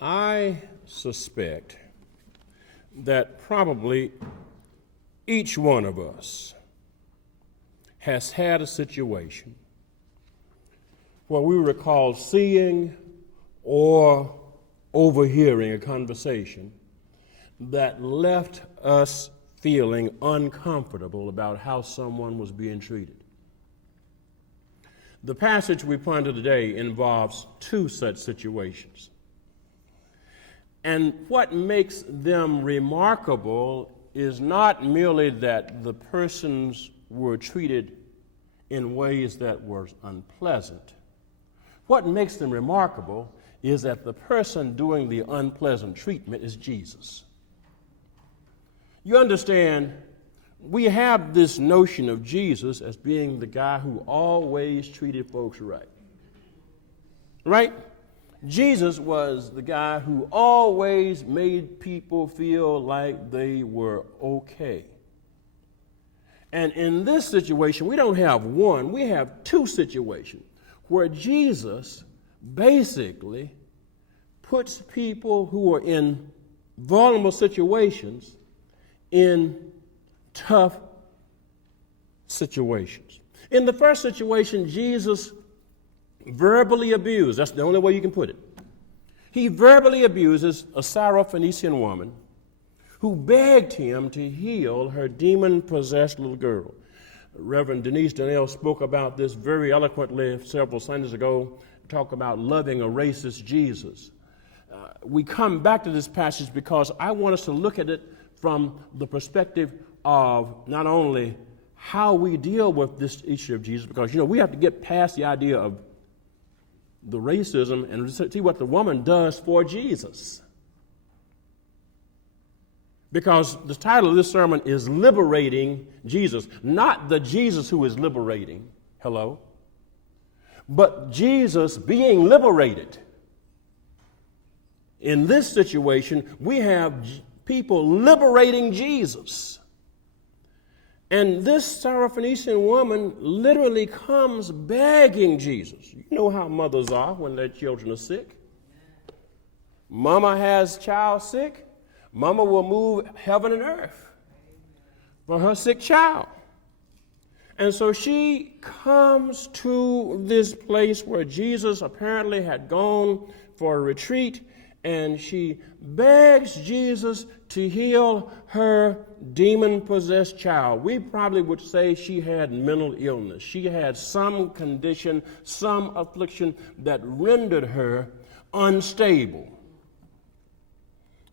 I suspect that probably each one of us has had a situation where we recall seeing or overhearing a conversation that left us feeling uncomfortable about how someone was being treated. The passage we ponder today involves two such situations. And what makes them remarkable is not merely that the persons were treated in ways that were unpleasant. What makes them remarkable is that the person doing the unpleasant treatment is Jesus. You understand, we have this notion of Jesus as being the guy who always treated folks right. Right? Jesus was the guy who always made people feel like they were okay. And in this situation, we don't have one, we have two situations where Jesus basically puts people who are in vulnerable situations in tough situations. In the first situation, Jesus verbally abused. That's the only way you can put it. He verbally abuses a Syrophoenician woman who begged him to heal her demon-possessed little girl. Reverend Denise Donnell spoke about this very eloquently several Sundays ago, talk about loving a racist Jesus. We come back to this passage because I want us to look at it from the perspective of not only how we deal with this issue of Jesus, because, we have to get past the idea of the racism and see what the woman does for Jesus. Because the title of this sermon is Liberating Jesus. Not the Jesus who is liberating, hello, but Jesus being liberated. In this situation, we have people liberating Jesus. And this Syrophoenician woman literally comes begging Jesus. You know how mothers are when their children are sick. Mama has child sick. Mama will move heaven and earth for her sick child. And so she comes to this place where Jesus apparently had gone for a retreat, and she begs Jesus to heal her demon-possessed child. We probably would say she had mental illness. She had some condition, some affliction that rendered her unstable.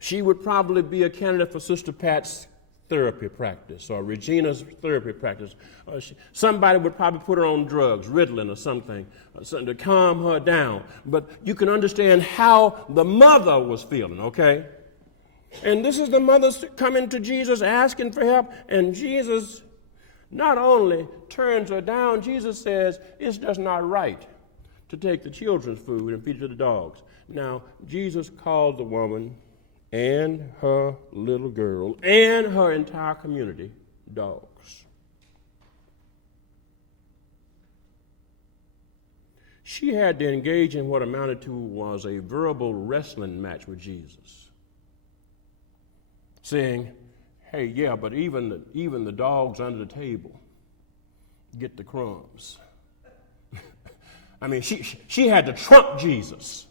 She would probably be a candidate for Sister Pat's therapy practice or Regina's therapy practice. Somebody would probably put her on drugs, Ritalin or something to calm her down. But you can understand how the mother was feeling, okay? And this is the mother coming to Jesus asking for help, and Jesus not only turns her down, Jesus says, it's just not right to take the children's food and feed it to the dogs. Now, Jesus called the woman and her little girl and her entire community dogs. She had to engage in what amounted to was a verbal wrestling match with Jesus, saying, hey, yeah, but even the dogs under the table get the crumbs. I mean, she had to trump Jesus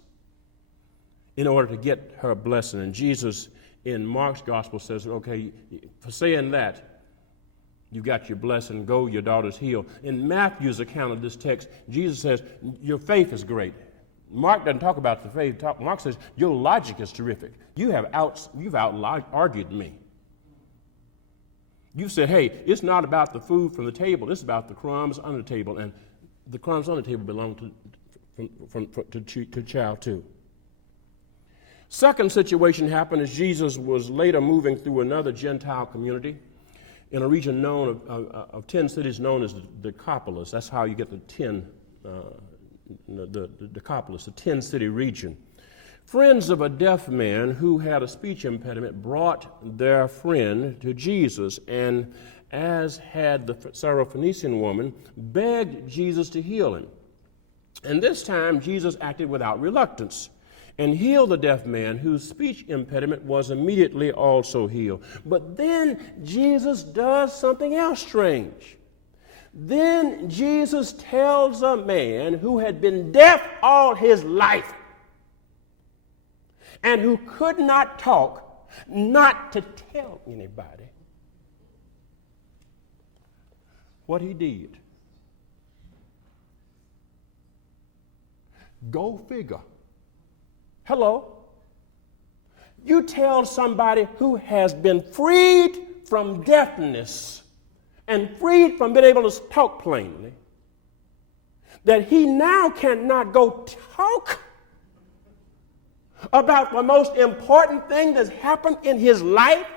in order to get her blessing. And Jesus in Mark's gospel says, okay, for saying that, you got your blessing, go, your daughter's healed. In Matthew's account of this text, Jesus says, your faith is great. Mark doesn't talk about the faith. Mark says, your logic is terrific. You've out-argued me. You said, hey, it's not about the food from the table, it's about the crumbs under the table, and the crumbs on the table belong to child too. Second situation happened as Jesus was later moving through another Gentile community in a region known of 10 cities known as the Decapolis. That's how you get the Decapolis, the 10-city region. Friends of a deaf man who had a speech impediment brought their friend to Jesus, and as had the Syrophoenician woman, begged Jesus to heal him. And this time Jesus acted without reluctance and healed the deaf man, whose speech impediment was immediately also healed. But then Jesus does something else strange. Then Jesus tells a man who had been deaf all his life and who could not talk, not to tell anybody what he did. Go figure. Hello? You tell somebody who has been freed from deafness and freed from being able to talk plainly that he now cannot go talk about the most important thing that's happened in his life?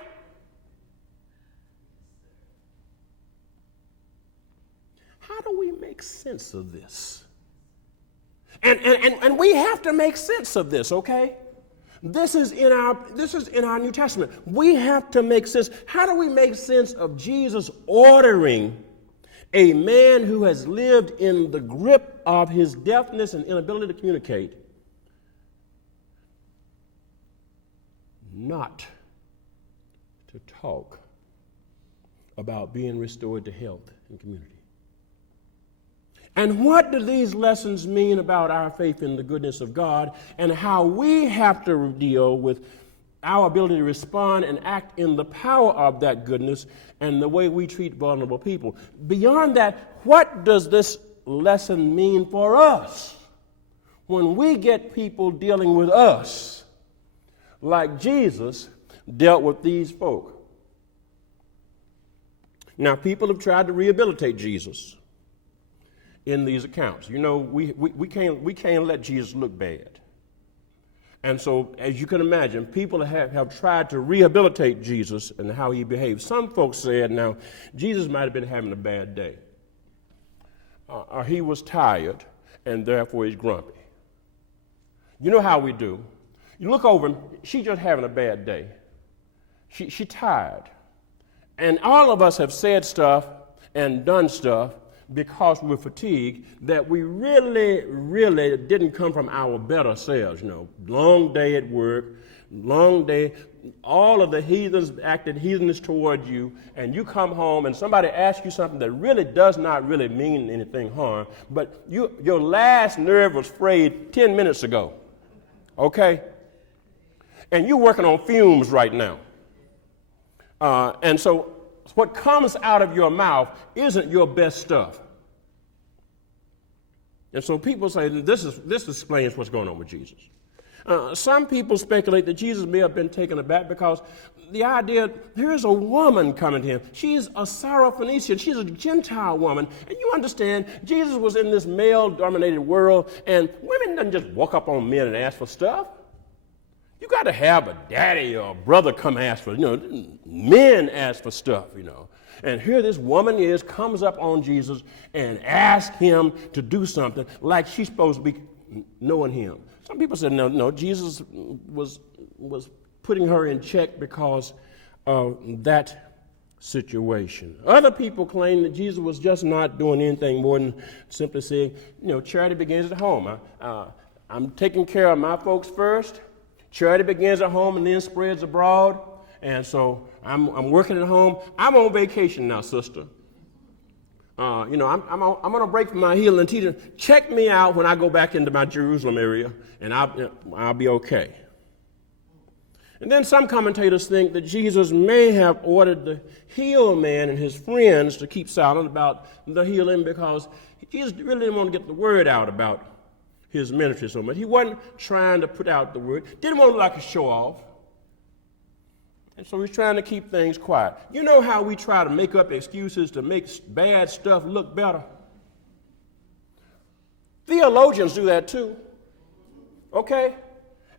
How do we make sense of this? And we have to make sense of this, okay? This is in our New Testament. We have to make sense. How do we make sense of Jesus ordering a man who has lived in the grip of his deafness and inability to communicate not to talk about being restored to health and community? And what do these lessons mean about our faith in the goodness of God and how we have to deal with our ability to respond and act in the power of that goodness and the way we treat vulnerable people? Beyond that, what does this lesson mean for us when we get people dealing with us like Jesus dealt with these folk? Now, people have tried to rehabilitate Jesus in these accounts. You know, we can't let Jesus look bad. And so, as you can imagine, people have tried to rehabilitate Jesus and how he behaved. Some folks said, now, Jesus might have been having a bad day. Or he was tired, and therefore he's grumpy. You know how we do. You look over him, she's just having a bad day. She's tired. And all of us have said stuff and done stuff because we're fatigued, that we really didn't come from our better selves. You know, long day at work, long day, all of the heathens acted heathenish toward you, and you come home and somebody asks you something that really does not really mean anything harm, but your last nerve was frayed 10 minutes ago, okay? And you're working on fumes right now. And so what comes out of your mouth isn't your best stuff. And so people say that this explains what's going on with Jesus. Some people speculate that Jesus may have been taken aback because the idea, here's a woman coming to him. She's a Syrophoenician. She's a Gentile woman. And you understand, Jesus was in this male-dominated world, and women don't just walk up on men and ask for stuff. You got to have a daddy or a brother come ask for, men ask for stuff, And here this woman comes up on Jesus and asks him to do something like she's supposed to be knowing him. Some people said, no, Jesus was putting her in check because of that situation. Other people claim that Jesus was just not doing anything more than simply saying, charity begins at home. I'm taking care of my folks first. Charity begins at home and then spreads abroad. And so I'm working at home. I'm on vacation now, sister. I'm on a break from my healing teacher. Check me out when I go back into my Jerusalem area, and I'll be okay. And then some commentators think that Jesus may have ordered the healed man and his friends to keep silent about the healing because Jesus really didn't want to get the word out about his ministry so much. He wasn't trying to put out the word. Didn't want to look like a show-off. And so he's trying to keep things quiet. You know how we try to make up excuses to make bad stuff look better? Theologians do that too. Okay?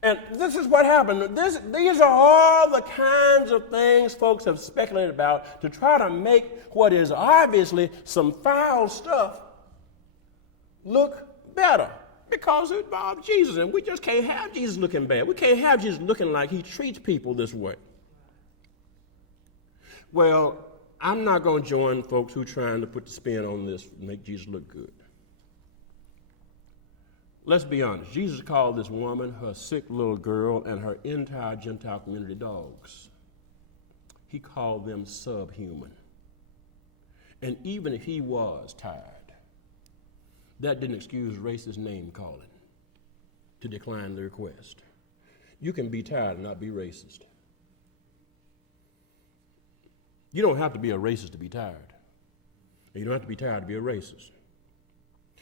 And this is what happened. These are all the kinds of things folks have speculated about to try to make what is obviously some foul stuff look better. Because it involved Jesus, and we just can't have Jesus looking bad. We can't have Jesus looking like he treats people this way. Well, I'm not going to join folks who are trying to put the spin on this and make Jesus look good. Let's be honest. Jesus called this woman, her sick little girl, and her entire Gentile community dogs. He called them subhuman. And even if he was tired, that didn't excuse racist name calling to decline the request. You can be tired and not be racist. You don't have to be a racist to be tired. You don't have to be tired to be a racist.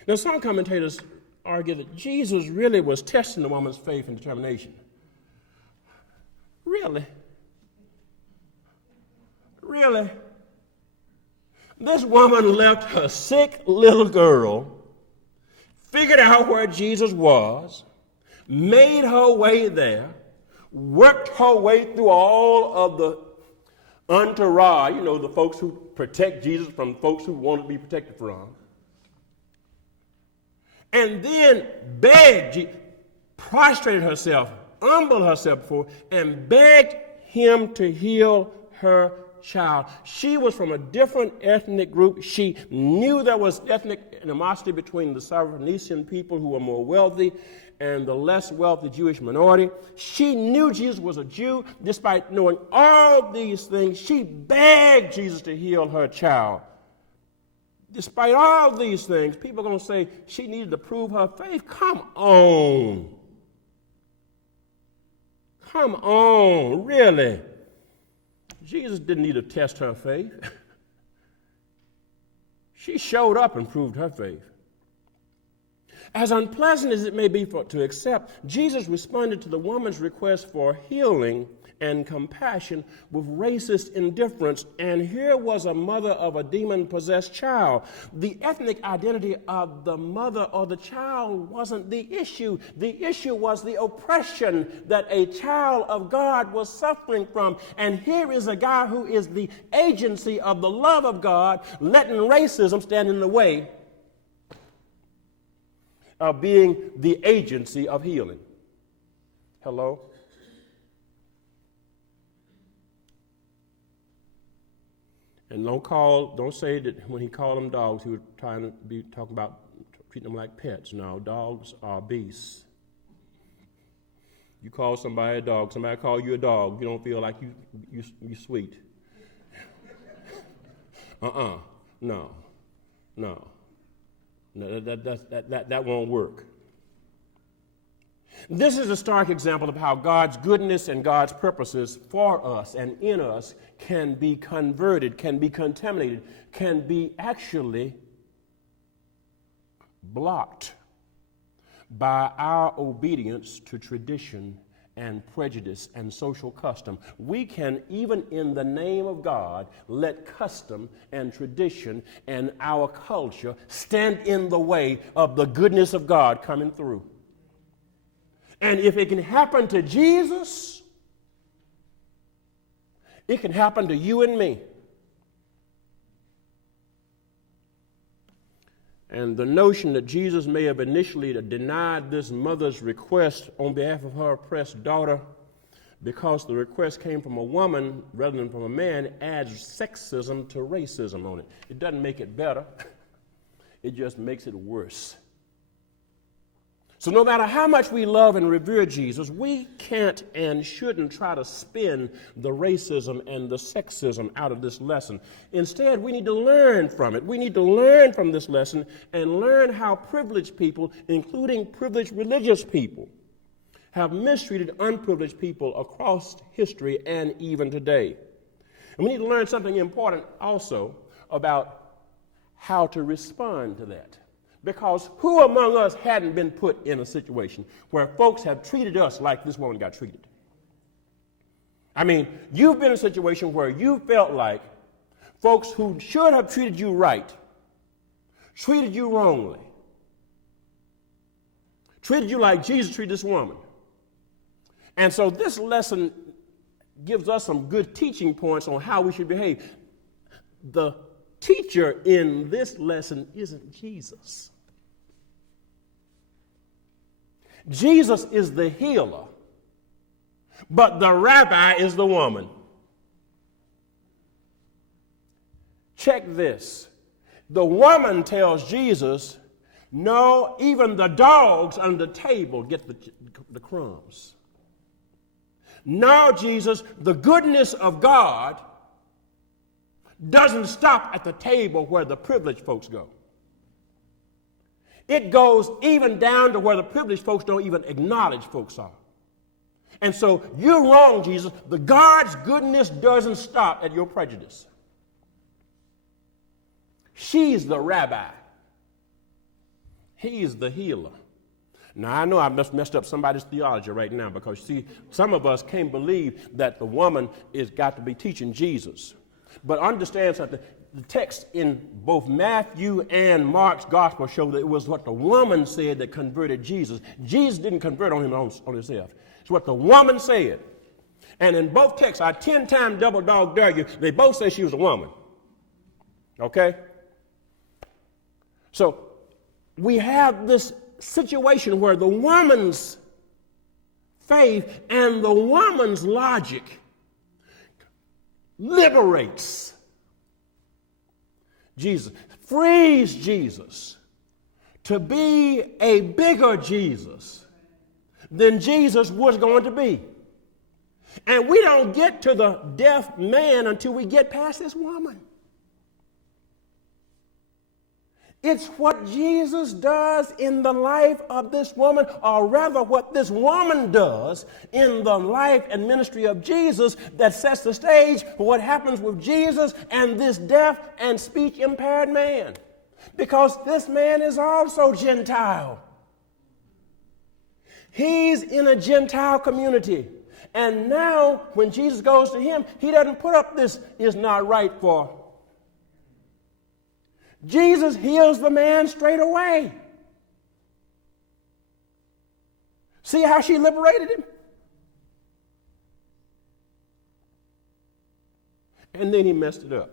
Now, some commentators argue that Jesus really was testing the woman's faith and determination. Really? Really? This woman left her sick little girl, figured out where Jesus was, made her way there, worked her way through all of the entourage, the folks who protect Jesus from folks who want to be protected from, and then prostrated herself, humbled herself before, and begged him to heal her child. She was from a different ethnic group. She knew there was ethnic animosity between the Syrophoenician people who were more wealthy and the less wealthy Jewish minority. She knew Jesus was a Jew. Despite knowing all these things, she begged Jesus to heal her child. Despite all these things, people are going to say she needed to prove her faith. Come on. Come on, really. Jesus didn't need to test her faith. She showed up and proved her faith. As unpleasant as it may be to accept, Jesus responded to the woman's request for healing and compassion with racist indifference. And here was a mother of a demon-possessed child. The ethnic identity of the mother or the child wasn't the issue. The issue was the oppression that a child of God was suffering from. And here is a guy who is the agency of the love of God, letting racism stand in the way of being the agency of healing. Hello? And don't say that when he called them dogs, he was trying to be talking about treating them like pets. No, dogs are beasts. You call somebody a dog, somebody call you a dog, you don't feel like you sweet. No. That won't work. This is a stark example of how God's goodness and God's purposes for us and in us can be converted, can be contaminated, can be actually blocked by our obedience to tradition and prejudice and social custom. We can, even in the name of God, let custom and tradition and our culture stand in the way of the goodness of God coming through. And if it can happen to Jesus, it can happen to you and me. And the notion that Jesus may have initially denied this mother's request on behalf of her oppressed daughter because the request came from a woman rather than from a man adds sexism to racism on it. It doesn't make it better. It just makes it worse. So no matter how much we love and revere Jesus, we can't and shouldn't try to spin the racism and the sexism out of this lesson. Instead, we need to learn from it. We need to learn from this lesson and learn how privileged people, including privileged religious people, have mistreated unprivileged people across history and even today. And we need to learn something important also about how to respond to that. Because who among us hadn't been put in a situation where folks have treated us like this woman got treated? I mean, you've been in a situation where you felt like folks who should have treated you right treated you wrongly, treated you like Jesus treated this woman. And so this lesson gives us some good teaching points on how we should behave. The teacher in this lesson isn't Jesus. Jesus is the healer, but the rabbi is the woman. Check this. The woman tells Jesus, no, even the dogs under the table get the crumbs. No, Jesus, the goodness of God doesn't stop at the table where the privileged folks go. It goes even down to where the privileged folks don't even acknowledge folks are. And so you're wrong, Jesus. The God's goodness doesn't stop at your prejudice. She's the rabbi. He's the healer. Now, I know I've messed up somebody's theology right now because, see, some of us can't believe that the woman is got to be teaching Jesus. But understand something. The text in both Matthew and Mark's gospel show that it was what the woman said that converted Jesus. Jesus didn't convert on himself. It's what the woman said. And in both texts, I 10 times double dog dare you, they both say she was a woman. Okay? So we have this situation where the woman's faith and the woman's logic liberates Jesus, frees Jesus to be a bigger Jesus than Jesus was going to be. And we don't get to the deaf man until we get past this woman. It's what Jesus does in the life of this woman, or rather what this woman does in the life and ministry of Jesus that sets the stage for what happens with Jesus and this deaf and speech impaired man. Because this man is also Gentile. He's in a Gentile community. And now when Jesus goes to him, he doesn't put up this "is not right for." Jesus heals the man straight away. See how she liberated him? And then he messed it up.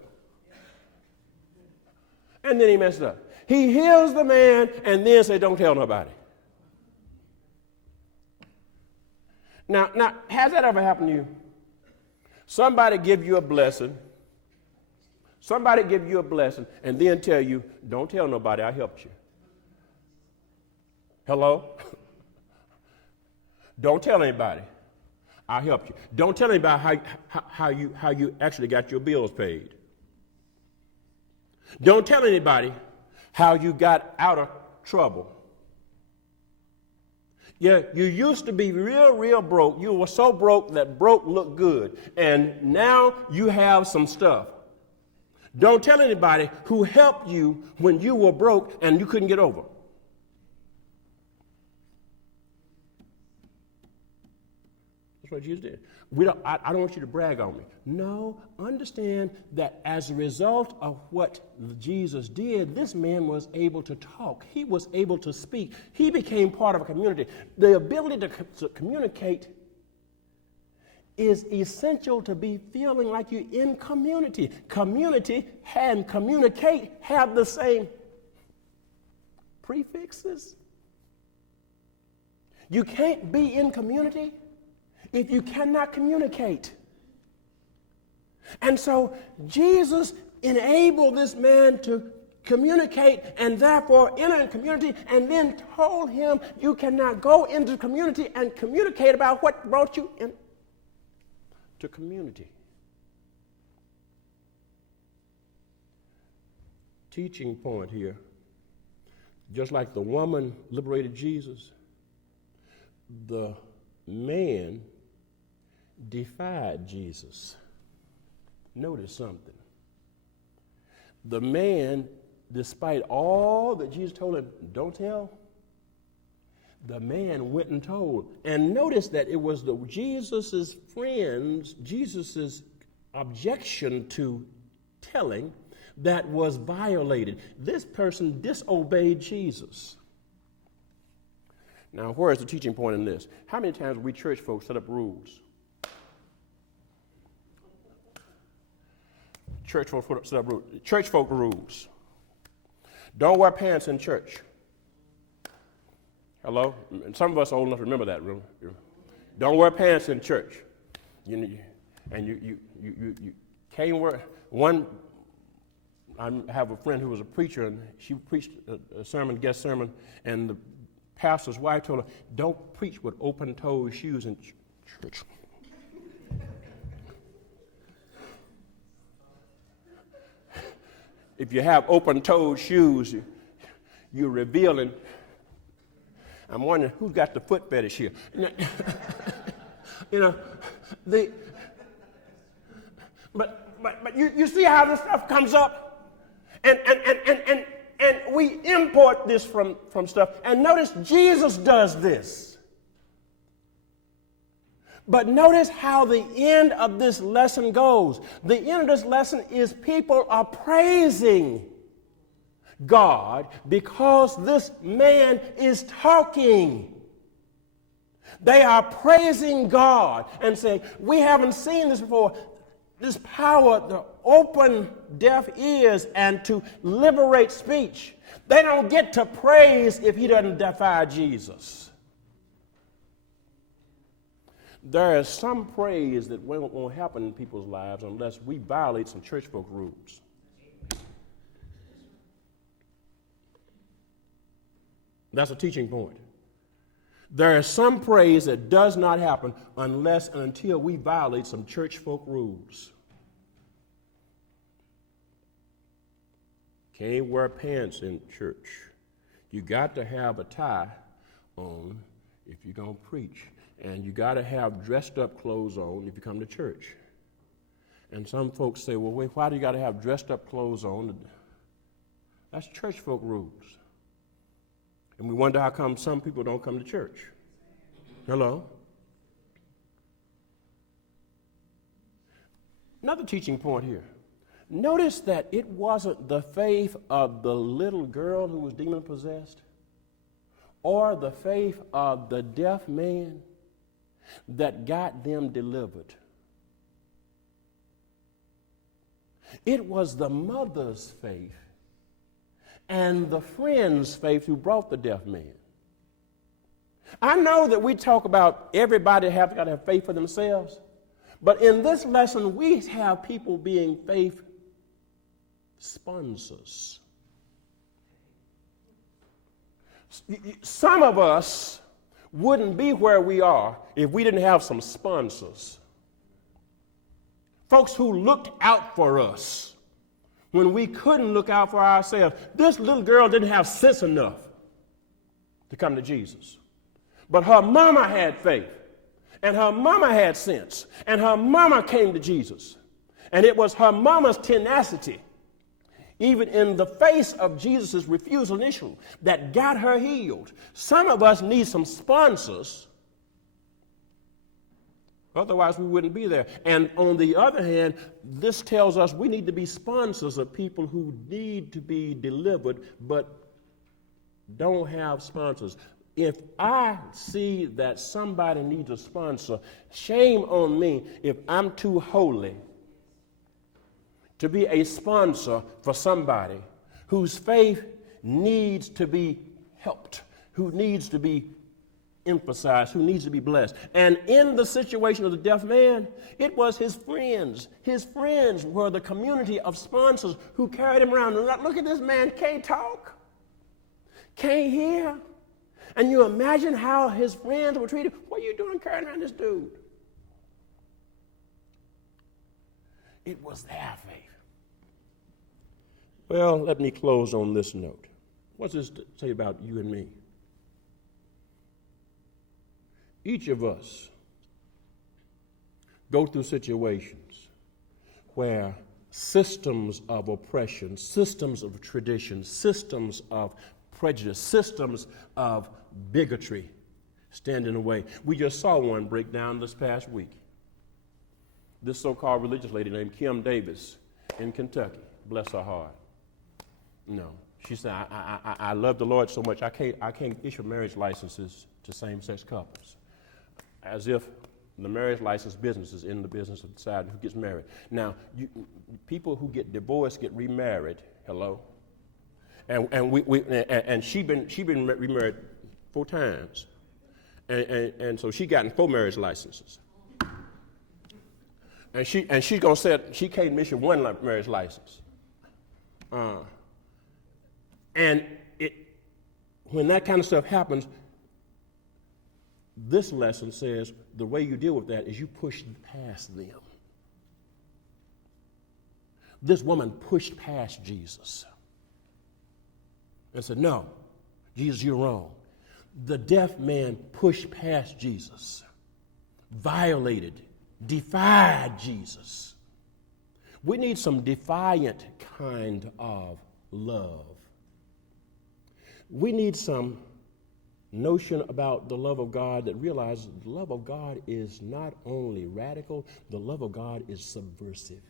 He heals the man and then say, don't tell nobody. Now, has that ever happened to you? Somebody give you a blessing. Somebody give you a blessing and then tell you, don't tell nobody, I helped you. Hello? Don't tell anybody, I helped you. Don't tell anybody how you actually got your bills paid. Don't tell anybody how you got out of trouble. Yeah, you used to be real broke. You were so broke that broke looked good. And now you have some stuff. Don't tell anybody who helped you when you were broke and you couldn't get over. That's what Jesus did. I don't want you to brag on me. No, understand that as a result of what Jesus did, this man was able to talk. He was able to speak. He became part of a community. The ability to communicate is essential to be feeling like you're in community. Community and communicate have the same prefixes. You can't be in community if you cannot communicate. And so Jesus enabled this man to communicate and therefore enter in community, and then told him you cannot go into community and communicate about what brought you in to community. Teaching point here. Just like the woman liberated Jesus, the man defied Jesus. Notice something. The man, despite all that Jesus told him, don't tell, the man went and told. And notice that it was Jesus's friends, Jesus's objection to telling that was violated. This person disobeyed Jesus. Now, where is the teaching point in this? How many times we church folks set up rules? Church folk set up rules. Church folk rules. Don't wear pants in church. Hello? And some of us are old enough to remember that. Don't wear pants in church. You can't wear one. I have a friend who was a preacher, and she preached a sermon, guest sermon, and the pastor's wife told her, "Don't preach with open-toed shoes in church." If you have open-toed shoes, you're revealing. I'm wondering who's got the foot fetish here. But you see how this stuff comes up, and we import this from stuff. And notice Jesus does this. But notice how the end of this lesson goes. The end of this lesson is people are praising God because this man is talking. They are praising God and saying, we haven't seen this before. This power to open deaf ears and to liberate speech. They don't get to praise if he doesn't defy Jesus. There is some praise that won't happen in people's lives unless we violate some church folk rules. That's a teaching point. There is some praise that does not happen unless and until we violate some church folk rules. Can't wear pants in church. You got to have a tie on if you're going to preach. And you got to have dressed up clothes on if you come to church. And some folks say, well, wait, why do you got to have dressed up clothes on? That's church folk rules. And we wonder how come some people don't come to church. Hello? Another teaching point here. Notice that it wasn't the faith of the little girl who was demon-possessed or the faith of the deaf man that got them delivered. It was the mother's faith and the friend's faith who brought the deaf man. I know that we talk about everybody got to have faith for themselves, but in this lesson we have people being faith sponsors. Some of us wouldn't be where we are if we didn't have some sponsors. Folks who looked out for us when we couldn't look out for ourselves. This little girl didn't have sense enough to come to Jesus. But her mama had faith, and her mama had sense, and her mama came to Jesus. And it was her mama's tenacity, even in the face of Jesus' refusal initially, that got her healed. Some of us need some sponsors. Otherwise, we wouldn't be there. And on the other hand, this tells us we need to be sponsors of people who need to be delivered but don't have sponsors. If I see that somebody needs a sponsor, shame on me if I'm too holy to be a sponsor for somebody whose faith needs to be helped, who needs to be emphasized, who needs to be blessed. And in the situation of the deaf man, it was his friends. His friends were the community of sponsors who carried him around. Look at this man, can't talk, can't hear. And you imagine how his friends were treated. What are you doing carrying around this dude? It was their faith. Well, let me close on this note. What's this to say about you and me? Each of us go through situations where systems of oppression, systems of tradition, systems of prejudice, systems of bigotry stand in the way. We just saw one break down this past week. This so-called religious lady named Kim Davis in Kentucky, bless her heart. No, she said, I love the Lord so much I can't issue marriage licenses to same-sex couples, as if the marriage license business is in the business of deciding who gets married. Now, people who get divorced get remarried. Hello, and she been remarried 4 times. And so she gotten 4 marriage licenses. And she's going to say she can't miss you 1 marriage license. And when that kind of stuff happens, this lesson says the way you deal with that is you push past them. This woman pushed past Jesus and said, no, Jesus, you're wrong. The deaf man pushed past Jesus, violated, defied Jesus. We need some defiant kind of love. We need some notion about the love of God that realizes the love of God is not only radical, the love of God is subversive.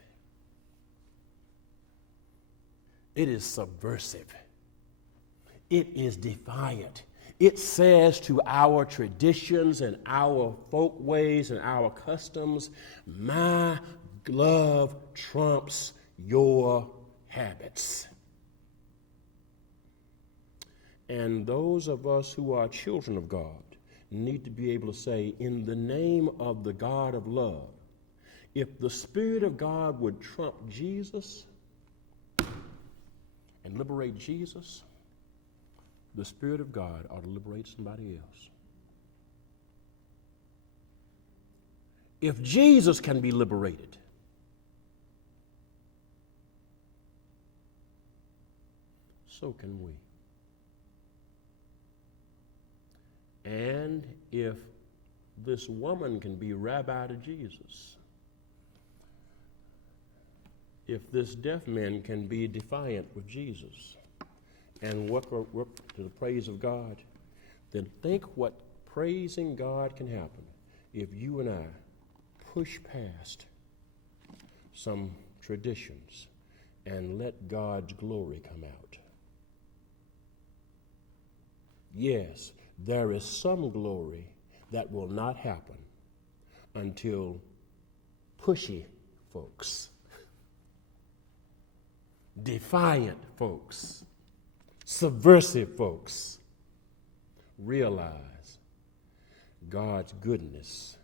It is subversive. It is defiant. It says to our traditions and our folk ways and our customs, my love trumps your habits. And those of us who are children of God need to be able to say, in the name of the God of love, if the Spirit of God would trump Jesus and liberate Jesus, the Spirit of God ought to liberate somebody else. If Jesus can be liberated, so can we. And if this woman can be rabbi to Jesus, if this deaf man can be defiant with Jesus and work to the praise of God, then think what praising God can happen if you and I push past some traditions and let God's glory come out. Yes, there is some glory that will not happen until pushy folks, defiant folks, subversive folks realize God's goodness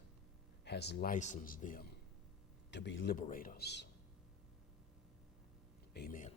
has licensed them to be liberators. Amen.